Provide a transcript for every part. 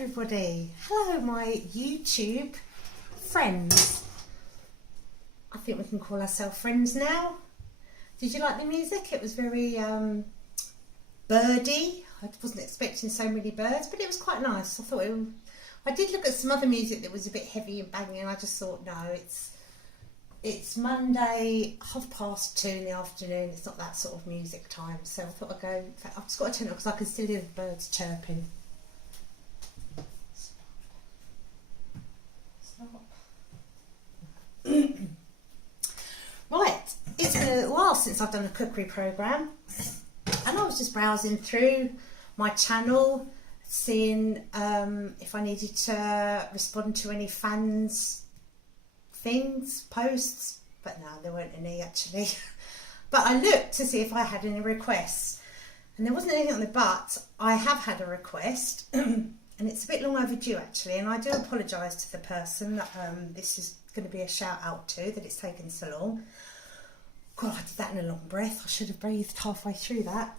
everybody. Hello my YouTube friends. I think we can call ourselves friends now. Did you like the music? It was very birdy. I wasn't expecting so many birds, but it was quite nice. I did look at some other music that was a bit heavy and banging, and I just thought, no, it's Monday, 2:30 in the afternoon. It's not that sort of music time, so I thought I'd go. In fact, I've just got to turn it because I can still hear the birds chirping. Right, it's been a little while since I've done a cookery programme, and I was just browsing through my channel, seeing if I needed to respond to any fans' posts, but no, there weren't any actually. But I looked to see if I had any requests, and there wasn't anything on there, but I have had a request, and it's a bit long overdue actually, and I do apologise to the person that this is going to be a shout out to, that it's taken so long. God, I did that in a long breath. I should have breathed halfway through that.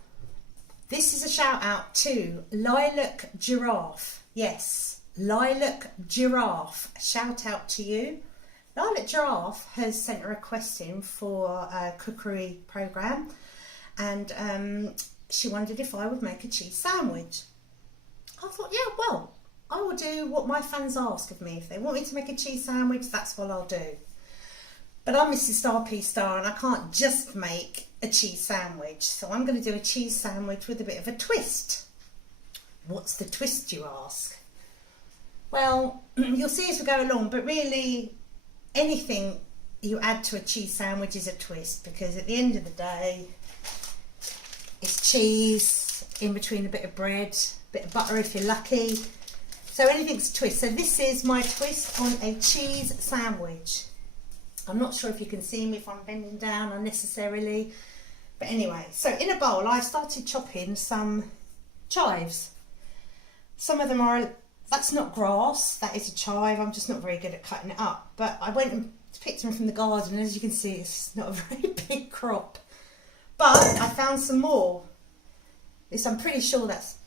This is a shout out to Lilac Giraffe. Yes, Lilac Giraffe. Shout out to you. Lilac Giraffe has sent a request in for a cookery programme, and she wondered if I would make a cheese sandwich. I thought, yeah, well, I will do what my fans ask of me. If they want me to make a cheese sandwich, that's what I'll do. But I'm Mrs. Star P Star, and I can't just make a cheese sandwich. So I'm going to do a cheese sandwich with a bit of a twist. What's the twist, you ask? Well, you'll see as we go along, but really anything you add to a cheese sandwich is a twist, because at the end of the day, it's cheese in between a bit of bread, a bit of butter if you're lucky. So anything's a twist. So this is my twist on a cheese sandwich. I'm not sure if you can see me if I'm bending down unnecessarily. But anyway, so in a bowl I started chopping some chives. Some of them are, that's not grass, that is a chive. I'm just not very good at cutting it up. But I went and picked them from the garden, and as you can see, it's not a very big crop. But I found some more. This, I'm pretty sure that's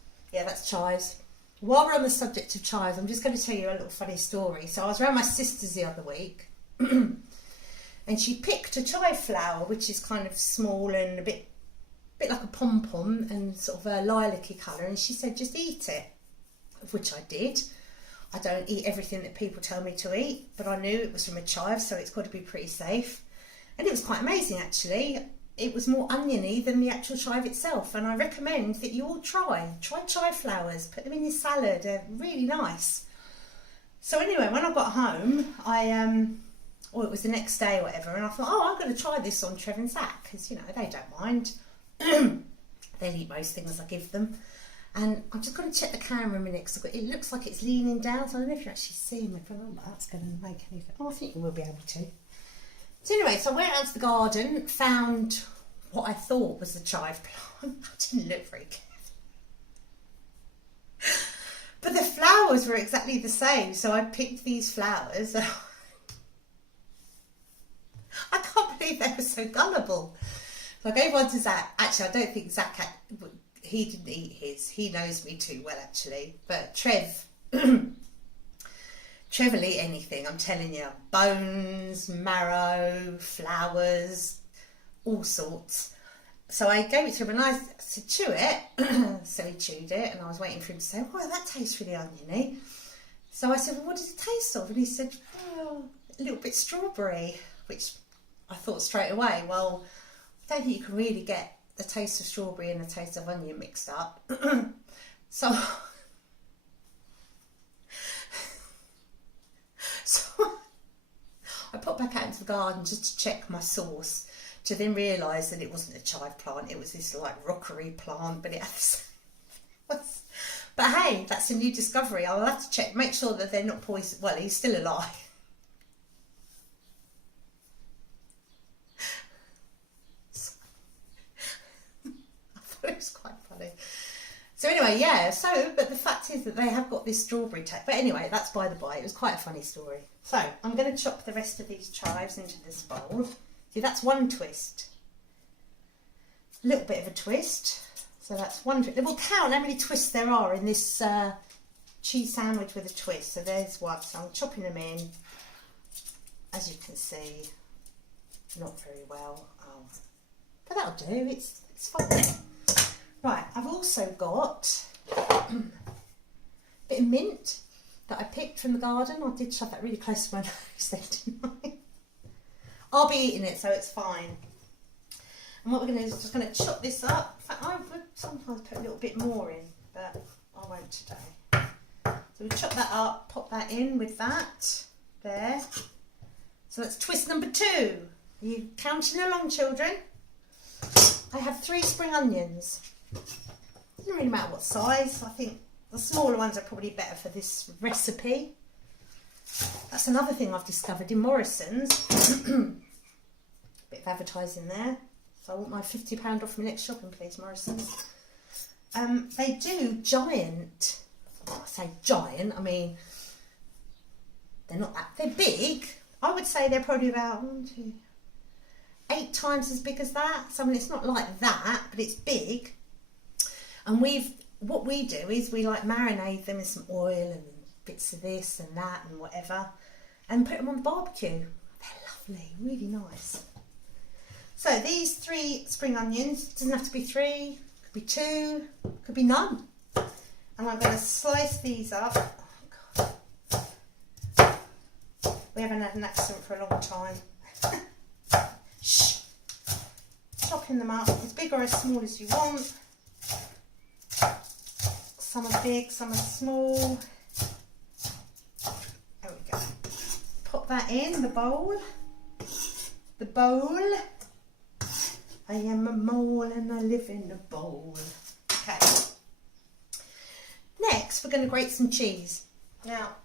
chives. While we're on the subject of chives, I'm just going to tell you a little funny story. So I was around my sister's the other week, and she picked a chive flower, which is kind of small and a bit like a pom-pom and sort of a lilac-y colour, and she said, just eat it, of which I did. I don't eat everything that people tell me to eat, but I knew it was from a chive, so it's got to be pretty safe. And it was quite amazing actually. It was more oniony than the actual chive itself, and I recommend that you all try chive flowers, put them in your salad. They're really nice. So anyway, when I got home, it was the next day or whatever, and I thought, oh, I'm going to try this on Trev and Zach, because you know they don't mind. They'll eat most things I give them. And I'm just going to check the camera a minute, because it looks like it's leaning down, so I don't know if you're actually seeing me, but that's going to make anything. Oh, I think you will be able to. So anyway, so I went out to the garden, found what I thought was the chive plant. I didn't look very careful. But the flowers were exactly the same, so I picked these flowers. I can't believe they were so gullible. So I gave one to Zach. Actually, I don't think Zach, he didn't eat his. He knows me too well, actually. But Trev... Trev will eat anything, I'm telling you. Bones, marrow, flowers, all sorts. So I gave it to him, and I said, chew it. So he chewed it, and I was waiting for him to say, oh, that tastes really oniony. So I said, well, what does it taste of? And he said, oh, a little bit strawberry, which I thought straight away, well, I don't think you can really get the taste of strawberry and the taste of onion mixed up. So I popped back out into the garden just to check my source, to then realise that it wasn't a chive plant, it was this like rockery plant, but it had the same. But hey, that's a new discovery. I'll have to check, make sure that they're not poisoned. Well, he's still alive. I thought it was quite funny. So anyway, yeah, but the fact is that they have got this strawberry taste. But anyway, that's by the by. It was quite a funny story. So I'm going to chop the rest of these chives into this bowl. See, that's one twist. A little bit of a twist. So that's one twist. We'll count how many twists there are in this cheese sandwich with a twist. So there's one. So I'm chopping them in. As you can see, not very well. But that'll do. It's fine. Right, I've also got a bit of mint that I picked from the garden. I did shove that really close to my nose there, didn't I? I'll be eating it, so it's fine. And what we're going to do is just going to chop this up. In fact, I would sometimes put a little bit more in, but I won't today. So we chop that up, pop that in with that there. So that's twist number 2. Are you counting along, children? I have 3 spring onions. Doesn't really matter what size. I think the smaller ones are probably better for this recipe. That's another thing I've discovered in Morrison's. Bit of advertising there. So I want my £50 off my next shopping, please, Morrison's. They do giant. Well, I say giant, I mean, they're not that, they're big. I would say they're probably about 8 times as big as that. So I mean, it's not like that, but it's big. And what we do is we like marinate them in some oil and bits of this and that and whatever, and put them on the barbecue. They're lovely, really nice. So these 3 spring onions, doesn't have to be 3, could be 2, could be none. And I'm going to slice these up. Oh God. We haven't had an accent for a long time. Shh. Chopping them up as big or as small as you want. Some are big, some are small. There we go. Pop that in the bowl. The bowl. I am a mole and I live in a bowl. Okay. Next, we're going to grate some cheese. Now,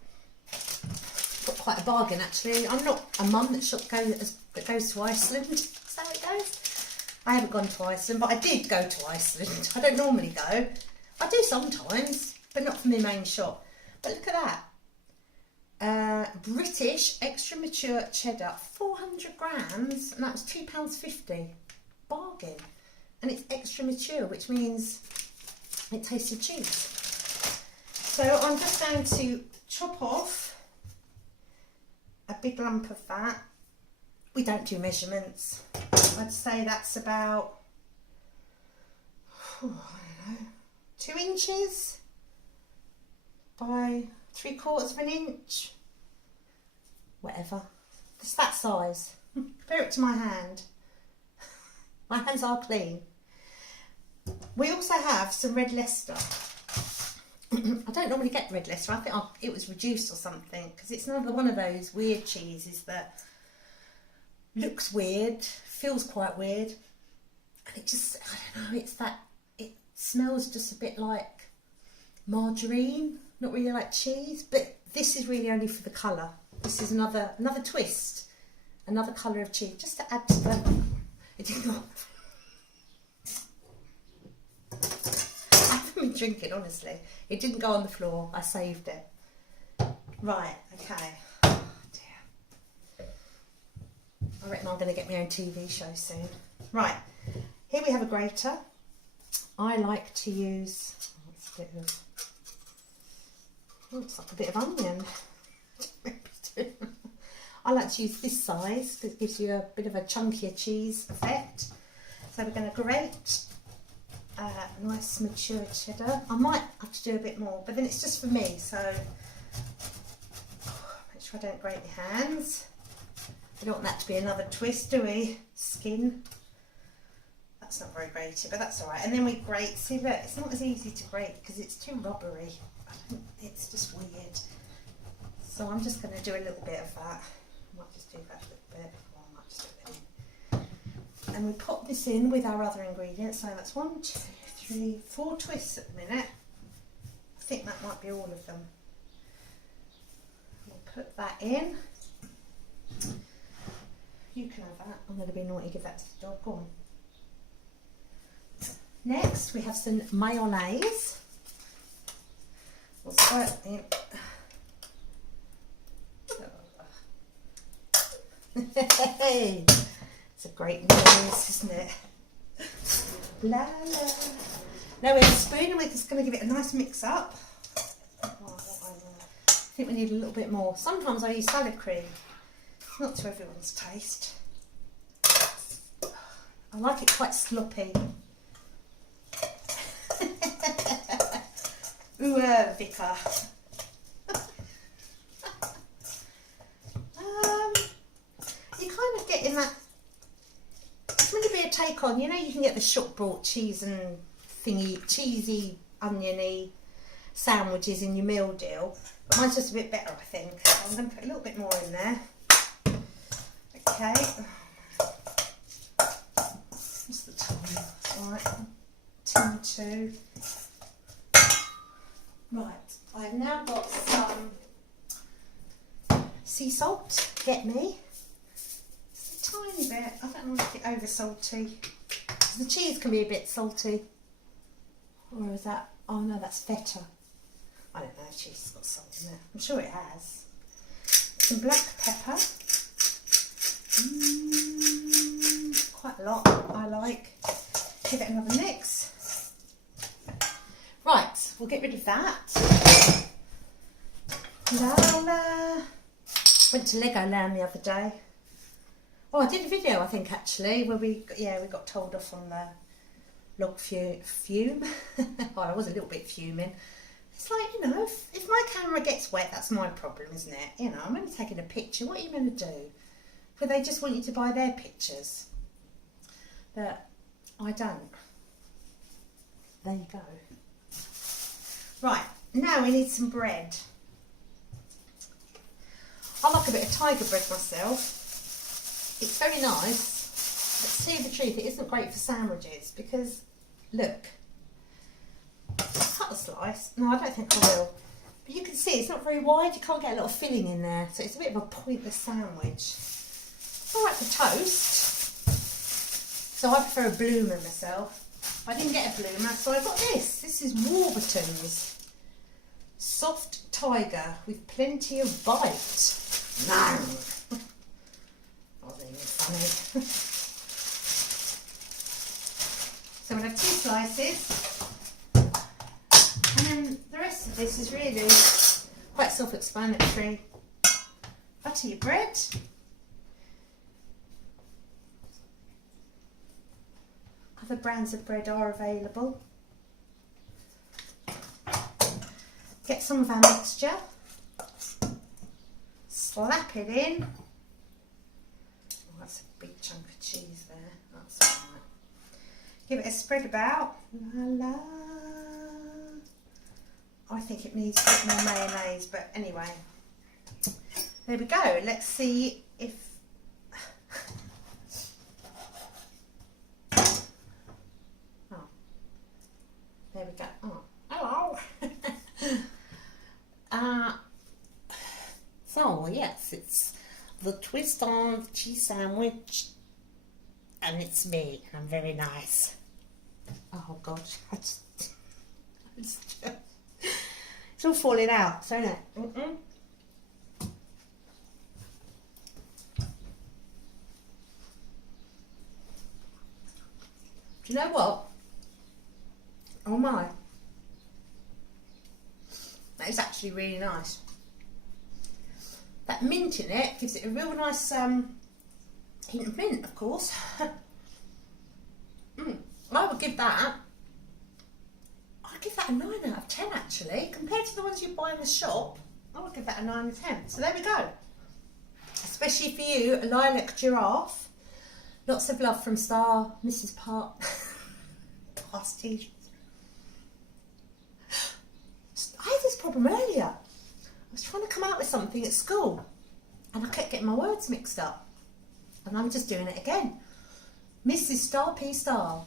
got quite a bargain actually. I'm not a mum that goes to Iceland. Is that how it goes? I haven't gone to Iceland, but I did go to Iceland. I don't normally go. I do sometimes, but not from the main shop. But look at that. British extra mature cheddar, 400 grams, and that was £2.50. Bargain. And it's extra mature, which means it tastes of cheese. So I'm just going to chop off a big lump of that. We don't do measurements. I'd say that's about, I don't know, 2 inches by 3/4 of an inch. Whatever. It's that size. Compare it to my hand. My hands are clean. We also have some red Leicester. I don't normally get red Leicester. I think it was reduced or something, because it's another one of those weird cheeses that looks weird, feels quite weird, and it just, I don't know, it's that, it smells just a bit like margarine, not really like cheese, but this is really only for the colour. This is another twist, another colour of cheese, just to add to the, it did not, I haven't been drinking, honestly. It didn't go on the floor, I saved it. Right, okay. Oh dear. I reckon I'm going to get my own TV show soon. Right, here we have a grater. I like to use, looks like a bit of onion. I like to use this size because it gives you a bit of a chunkier cheese effect. So we're going to grate nice mature cheddar. I might have to do a bit more, but then it's just for me, so make sure I don't grate my hands. We don't want that to be another twist, do we? Skin. That's not very grated, but that's all right. And then we grate. See, look, it's not as easy to grate because it's too rubbery. It's just weird. So I'm just going to do a little bit of that. I might just do that a little bit. Or I might just do it. And we pop this in with our other ingredients. So that's 1, 2, 3, 4 twists at the minute. I think that might be all of them. We'll put that in. You can have that. I'm going to be naughty, give that to the dog. Go on. Next, we have some mayonnaise. We'll squirt in. Hey, it's a great noise, isn't it? La la. Now we have a spoon and we're just going to give it a nice mix up. Oh, think we need a little bit more. Sometimes I use salad cream, not to everyone's taste. I like it quite sloppy. Ooh, Vicar. You're kind of getting that. It's meant to be a take on. You know, you can get the shop bought cheese and thingy, cheesy, oniony sandwiches in your meal deal. But mine's just a bit better, I think. I'm going to put a little bit more in there. Okay. What's the time? Alright. 10 to. Right. I've now got some sea salt. Get me. Just a tiny bit. I don't want it over salty. The cheese can be a bit salty. Or is that? Oh no, that's feta. I don't know if cheese has got salt in it. I'm sure it has. Some black pepper. Quite a lot, I like. Give it another mix. Right, we'll get rid of that. La. Went to Legoland the other day. Oh, I did a video, I think, actually, where we got told off on the log fume. Oh, I was a little bit fuming. It's like, you know, if my camera gets wet, that's my problem, isn't it? You know, I'm only taking a picture. What are you going to do? But they just want you to buy their pictures. But I don't. There you go. Right, now we need some bread. I like a bit of tiger bread myself. It's very nice. But to tell you the truth, it isn't great for sandwiches because, look, cut a slice. No, I don't think I will. But you can see it's not very wide. You can't get a lot of filling in there. So it's a bit of a pointless sandwich. It's all right for toast. So I prefer a bloomer myself. I didn't get a bloomer, so I got this. This is Warburton's Soft Tiger with plenty of bite. No. Wasn't even funny. So I'm going to have 2 slices. And then the rest of this is really quite self-explanatory. Butter your bread. Other brands of bread are available. Get some of our mixture. Slap it in. Oh, that's a big chunk of cheese there. That's all right. Give it a spread about. La la. I think it needs a bit more mayonnaise, but anyway. There we go. Let's see if... Oh. There we go. Oh, hello. So, yes, it's the twist on the cheese sandwich. And it's me. I'm very nice. Oh, God. It's all falling out, isn't it? Do you know what? Oh my. That is actually really nice. That mint in it gives it a real nice hint of mint, of course. I would give that. I'd give that a 9 out of 10 actually. Compared to the ones you buy in the shop, I would give that a 9 out of 10. So there we go. Especially for you, a lilac giraffe. Lots of love from Star Mrs. Pasty. I had this problem earlier. I was trying to come out with something at school and I kept getting my words mixed up. And I'm just doing it again. Mrs. Star P. Star.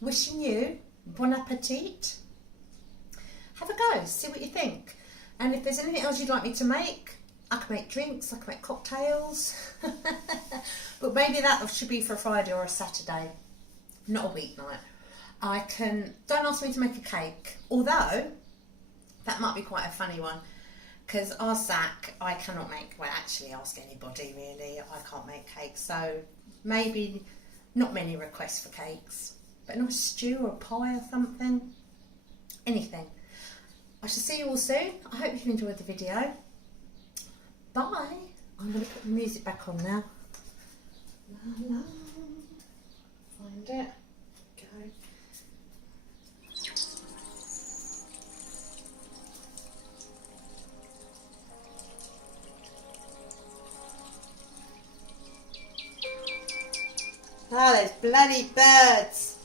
Wishing you bon appetit. Have a go, see what you think. And if there's anything else you'd like me to make, I can make drinks, I can make cocktails. But maybe that should be for a Friday or a Saturday, not a weeknight. Don't ask me to make a cake, although that might be quite a funny one, because our sack, I cannot make, well actually ask anybody really, I can't make cakes, so maybe not many requests for cakes, but a nice stew or a pie or something, anything. I shall see you all soon. I hope you've enjoyed the video. Bye. I'm going to put the music back on now. La, la. Find it. Go. Ah, there's bloody birds.